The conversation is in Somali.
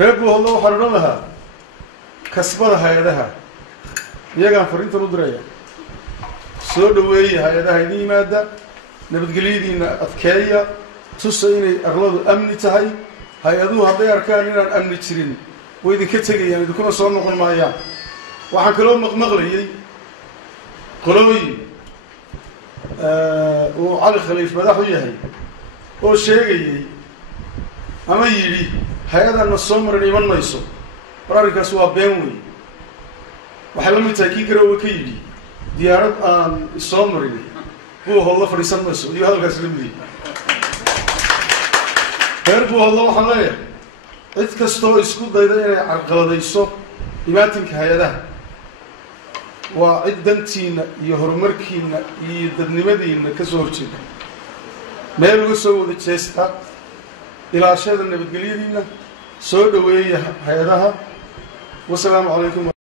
reebuu hadlo waxaan odhan lahaa kasbada hay-adaha iyagaan fariintan u diraya soo dhaweeya hay-adaha idin yimaada nabadgelyadiina adkeeya tusa inay arladu amni tahay hay-aduhu hadday arkaan inaan amni jirin way idinka tegayaan idinkuna soo noqon maayaan waxaan kaloo maqmaqlayay qolooyin uu cali khaliif madax u yahay oo sheegayay ama yidhi hay-adaan na soo marin iman mayso war arrinkaas waa been wey waxay la mid tahay kii kale oo ka yidhi diyaarad aan soo marin buu hodlo fadhiisan mayso iyo hadalkaas la midiyay reer buu hodlo waxaan leeyahay cid kastoo isku dayda inay carqaladayso imaatinka hay-adaha waa cid dantiina iyo horumarkiina iyo dadnimadiina ka soo horjeeda meel uga soo wada jeesta ilaashada nabadgelyadiina soo dhaweeya hay-adaha wasalaamu calaykum